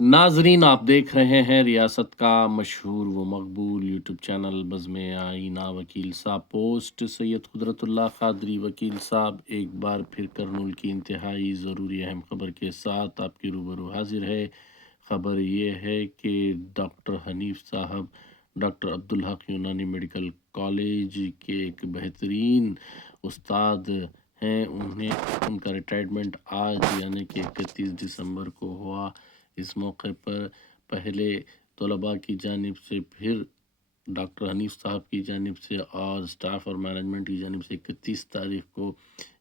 नाजरीन, आप देख रहे हैं रियासत का मशहूर व मकबूल यूट्यूब चैनल बज़्म आईना। वकील साहब पोस्ट सैयद कुदरतुल्लाह क़ादरी वकील साहब एक बार फिर करनूल की इंतहाई ज़रूरी अहम खबर के साथ आपके रूबरू हाजिर है। खबर ये है कि डॉक्टर हनीफ साहब डॉक्टर अब्दुल हक यूनानी मेडिकल कॉलेज के एक बेहतरीन उस्ताद हैं। उन्हें उनका रिटायरमेंट आज यानी कि 31 दिसंबर को हुआ। इस मौके पर पहले तलबा की जानिब से, फिर डॉक्टर हनीफ साहब की जानिब से और स्टाफ और मैनेजमेंट की जानिब से 31 तारीख को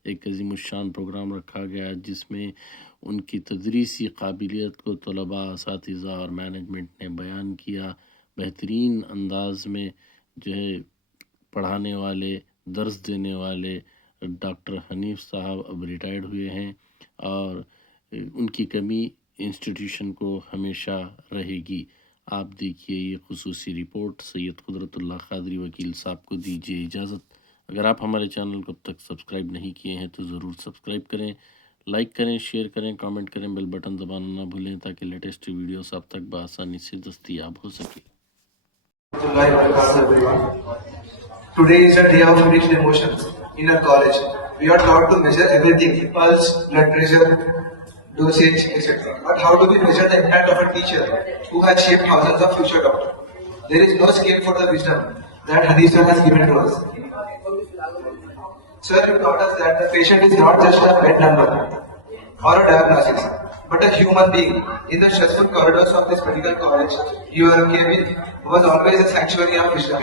एक अज़ीमुश्शान प्रोग्राम रखा गया, जिसमें उनकी तदरीसी काबिलियत को तलबा, असातिज़ा और मैनेजमेंट ने बयान किया। बेहतरीन अंदाज में जो है पढ़ाने वाले, दर्स देने वाले डॉक्टर हनीफ साहब अब रिटायर्ड हुए हैं और उनकी कमी इंस्टीट्यूशन को हमेशा रहेगी। आप देखिए ये खुसूसी रिपोर्ट। सैयद कुदरतुल्लाह क़ादरी वकील साहब को दीजिए इजाज़त। अगर आप हमारे चैनल को अब तक सब्सक्राइब नहीं किए हैं तो ज़रूर सब्सक्राइब करें, लाइक करें, शेयर करें, कमेंट करें, बेल बटन दबाना ना भूलें ताकि लेटेस्ट वीडियोस आप तक बआसानी से दस्तयाब हो सके। Today is a day of mixed emotions in our college. We are taught to measure everything: pulse, blood pressure, dosage, etc. But how do we measure the impact of a teacher who has shaped thousands of future doctors? There is no scale for the wisdom that Hadith sir has given to us. Sir, you taught us that the patient is not just a bed number or a diagnosis, but a human being. In the stressful corridors of this medical college, your cabin was always a sanctuary of wisdom.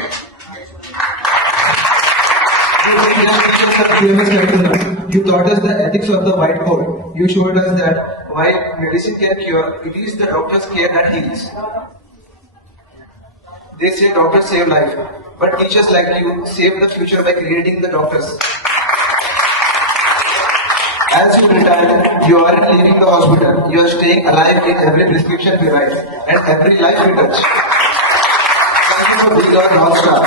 You taught us the ethics of the whiteboard. You showed us that while medicine can cure, it is the doctor's care that heals. They say doctors save life, but teachers like you save the future by creating the doctors. As you retire, you aren't leaving the hospital. You are staying alive in every prescription we write and every life we touch. Thank you for being our North Star.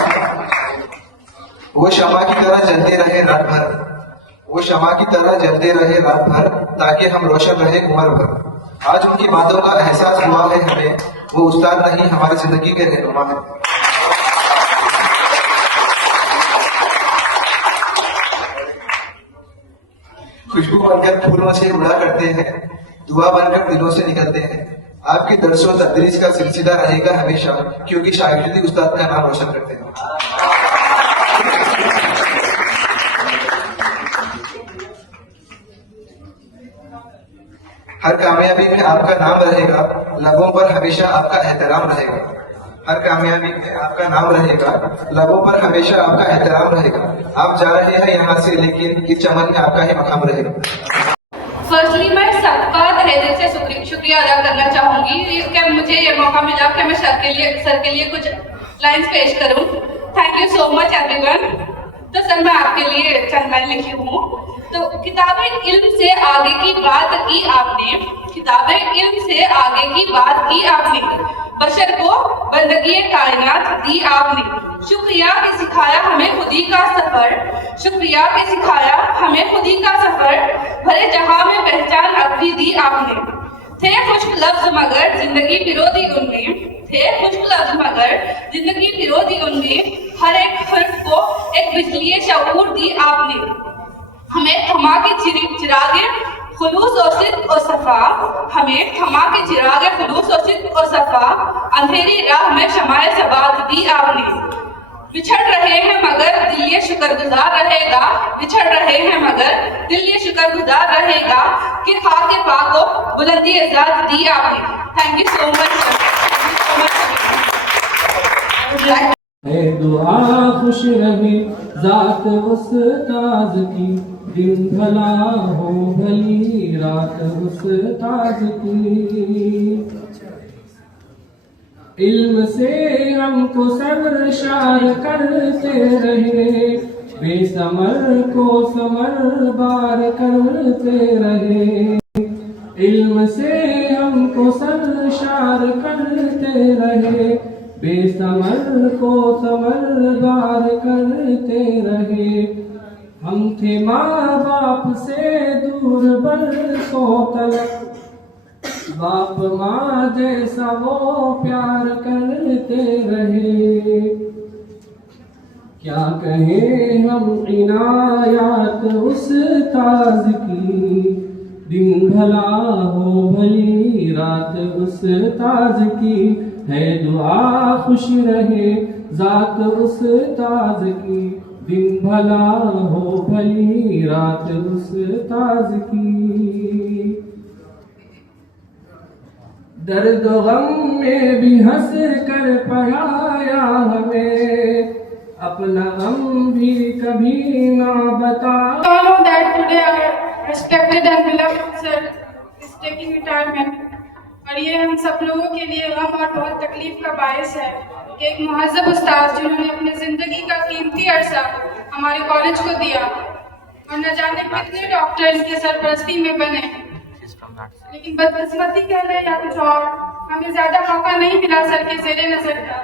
वो शमा की तरह जलते रहे रात भर, वो शमा की तरह जलते रहे रात भर, ताकि हम रोशन रहे उम्र भर। आज उनकी बातों का एहसास हुआ है हमें, वो उस्ताद नहीं हमारी जिंदगी के रहनुमा है। खुशबू बनकर फूलों से उड़ा करते हैं, दुआ बनकर दिलों से निकलते हैं। आपकी दर्स व तदरीस का सिलसिला रहेगा हमेशा, क्योंकि शागिर्दी उस्ताद का नाम रोशन करते हैं। हर कामयाबी में आपका नाम रहेगा, लबों पर हमेशा आपका एहतराम रहेगा। हर कामयाबी में आपका नाम रहेगा, लबों पर हमेशा आपका एहतराम रहेगा। आप जा रहे हैं यहाँ से, लेकिन इस चमन में आपका ही मकाम रहेगा। फर्स्टली मैं सबका तहे दिल से शुक्रिया अदा करना चाहूंगी कि मुझे ये मौका मिला कि मैं सर के लिए कुछ लाइंस पेश करूं। Thank you so much everyone. तो सर, मैं आपके लिए चंद लाइन लिखी हूँ। तो किताबें इल्म से आगे की बात की आपने, किताबें इल्म से आगे की बात की आपने, बशर को बंदगी कायनात दी आपने। शुक्रिया कि सिखाया हमें खुदी का सफर, शुक्रिया कि सिखाया हमें खुदी का सफर, भरे जहां में पहचान अब भी दी आपने। थे खुश्क लफ्ज मगर जिंदगी पिरो दी उनमें, थे खुश्क लफ्ज मगर जिंदगी पिरो दी उनमें, हर एक हर्फ को एक बिजली शऊर दी आपने। हमें थमा के चिरागे खुलूस और सिद्क और सफा, हमें थमा के चिरागे खुलूस और सिद्क और सफा, अंधेरी राह में शमाए सबात दी आपने। बिछड़ रहे हैं मगर दिल ये शुक्रगुजार रहेगा, बिछड़ रहे हैं मगर दिल ये शुक्रगुजार रहेगा कि खाके पाको बुलंदी इज़्ज़त दी आपने। Thank you so much. दुआ खुश रहे जात उस्ताद की, दिन भला हो भली रात उस्ताद की। इल्म से हमको सरशार करते रहे, बेसमर को समर बार करते रहे। इल्म से हमको सरशार करते रहे, बेसमर को समर बार करते रहे। हम थे माँ बाप से दूर बरसों तलक, बाप माँ जैसा वो प्यार करते रहे। क्या कहें हम इनायात उस ताज की, दिन भला हो भली रात उस ताज की, है दुआ खुश रहे जात उस ताज की, दिन भला हो भली रात उस ताज की। दर्द गम में भी हंस कर पढ़ाया हमें, अपना गम भी कभी ना बता। All know that today our respected and beloved sir is taking retirement, और ये हम सब लोगों के लिए गम और बहुत तकलीफ का बायस है कि एक मुहज़्ज़ब उस्ताद जिन्होंने अपनी ज़िंदगी का कीमती अरसा हमारे कॉलेज को दिया और न जाने कितने डॉक्टर इनके सरपरस्ती में बने, लेकिन बदकिस्मती कह ले या कुछ और, हमें ज़्यादा मौका नहीं मिला सर के ज़ेरे नज़र का।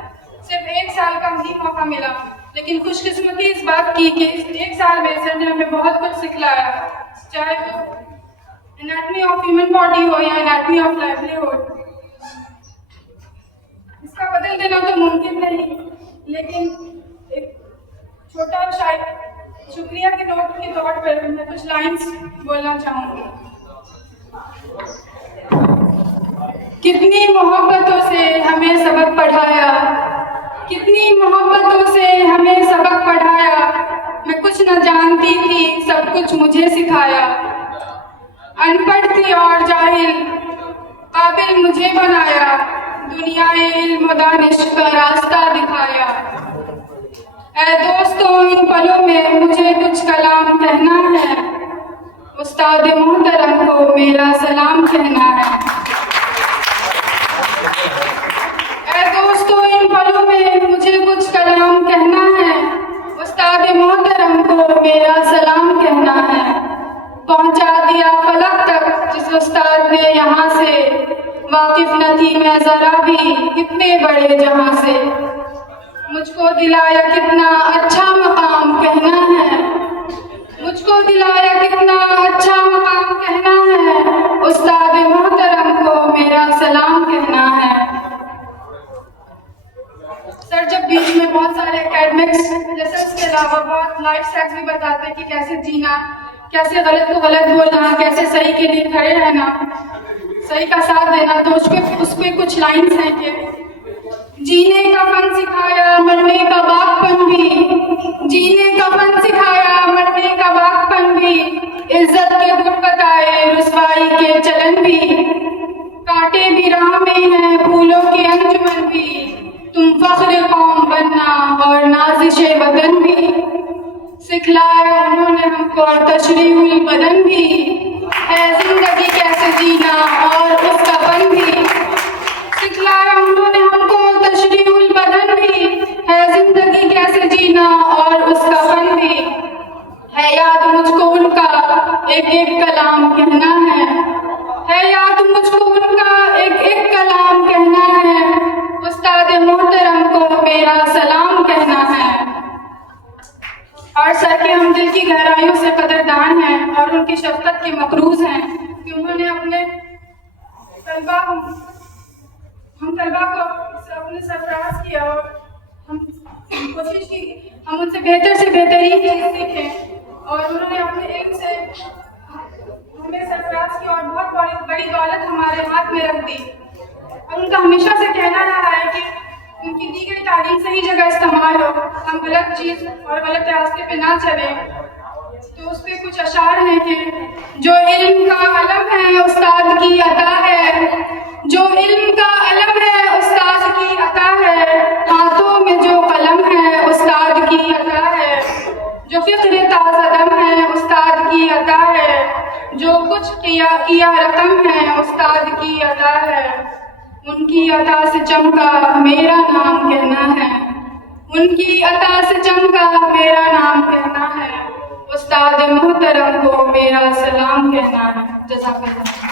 सिर्फ 1 साल का ही मौका मिला, लेकिन खुशकिस्मती इस बात की कि इस 1 साल में सर ने हमें बहुत कुछ सिखलाया, चाहे वो एनाटमी ऑफ ह्यूमन बॉडी हो या एनाटमी ऑफ लाइवलीहुड। इसका बदल देना तो मुमकिन नहीं, लेकिन एक छोटा शायद शुक्रिया के नोट के तौर पर मैं कुछ लाइंस बोलना चाहूँगी। कितनी मोहब्बतों से हमें सबक पढ़ाया, कितनी मोहब्बतों से हमें सबक पढ़ाया, मैं कुछ न जानती थी सब कुछ मुझे सिखाया। अनपढ़ थी और जाहिल काबिल मुझे बनाया, दुनियाए इल्म दानिश का रास्ता दिखाया। ऐ दोस्तों इन पलों में मुझे कुछ कलाम कहना है, उस्ताद मोहतरम को मेरा सलाम कहना है। ऐ दोस्तों इन पलों में मुझे कुछ कलाम कहना है, उस्ताद मोहतरम को मेरा सलाम कहना है। पहुंचा दिया फलक तक जिस उस्ताद ने यहाँ से, वाकिफ न थी मैं जरा भी इतने बड़े जहां से। मुझको दिलाया कितना अच्छा मकाम कहना है, मुझको दिलाया कितना अच्छा मकाम कहना है, उस्ताद मोहतरम को मेरा सलाम कहना है। सर जब बीच में बहुत सारे एकेडमिक्स लेसन्स के अलावा बहुत लाइफ हैक्स भी बताते हैं कि कैसे जीना, कैसे गलत को गलत बोलना, कैसे सही के लिए खड़े रहना, सही का साथ देना, तो उस पे कुछ लाइन्स हैं कि जीने का फन सिखाया मरने का बागपन भी, जीने का फन सिखाया मरने का बागपन भी, इज्जत के गुण बताए रुसवाई के चलन भी, कांटे भी राह में हैं फूलों के अंजुमन भी, तुम फख्र कौम बनना और नाज़िशे वतन भी। सिखलाया उन्होंने हमको तशरीहुल बदन भी, है जिंदगी कैसे जीना और उसका फन भी। सिखलाया उन्होंने हमको तशरीहुल बदन भी, है जिंदगी कैसे जीना और उसका फन भी। है याद मुझको उनका एक एक कलाम कहना है याद मुझको उनका एक एक कलाम कहना है, उस्ताद मोहतरम को मेरा सलाम कहना है। और सर के हम दिल की गहराइयों से कदरदान हैं और उनकी शफकत के मकरूज हैं कि उन्होंने अपने तलबा को अपने सरफराज किया और हम कोशिश की हम उनसे बेहतर से बेहतरीन चीज़ सीखें, और उन्होंने अपने इल्म से हमें सरफराज की और बहुत बड़ी दौलत हमारे हाथ में रख दी। और उनका हमेशा से कहना रहा है कि उनकी दी गई तालीम सही जगह इस्तेमाल हो, हम गलत चीज़ और गलत रास्ते पे ना चलें। तो उस पर कुछ अशार हैं कि जो इल्म का अलम है उस्ताद की अता है, जो इल्म का अलम है उस्ताद की अता है, हाथों में जो कलम है उस्ताद की अता है, जो फिक्र ताज़दम है उस्ताद की अता है, जो कुछ किया रकम है उस्ताद की अता है। उनकी अता से चमका मेरा नाम कहना है, उनकी अता से चमका मेरा नाम कहना है, उस्ताद मोहतरम को मेरा सलाम कहना है। जज़ाकल्लाह।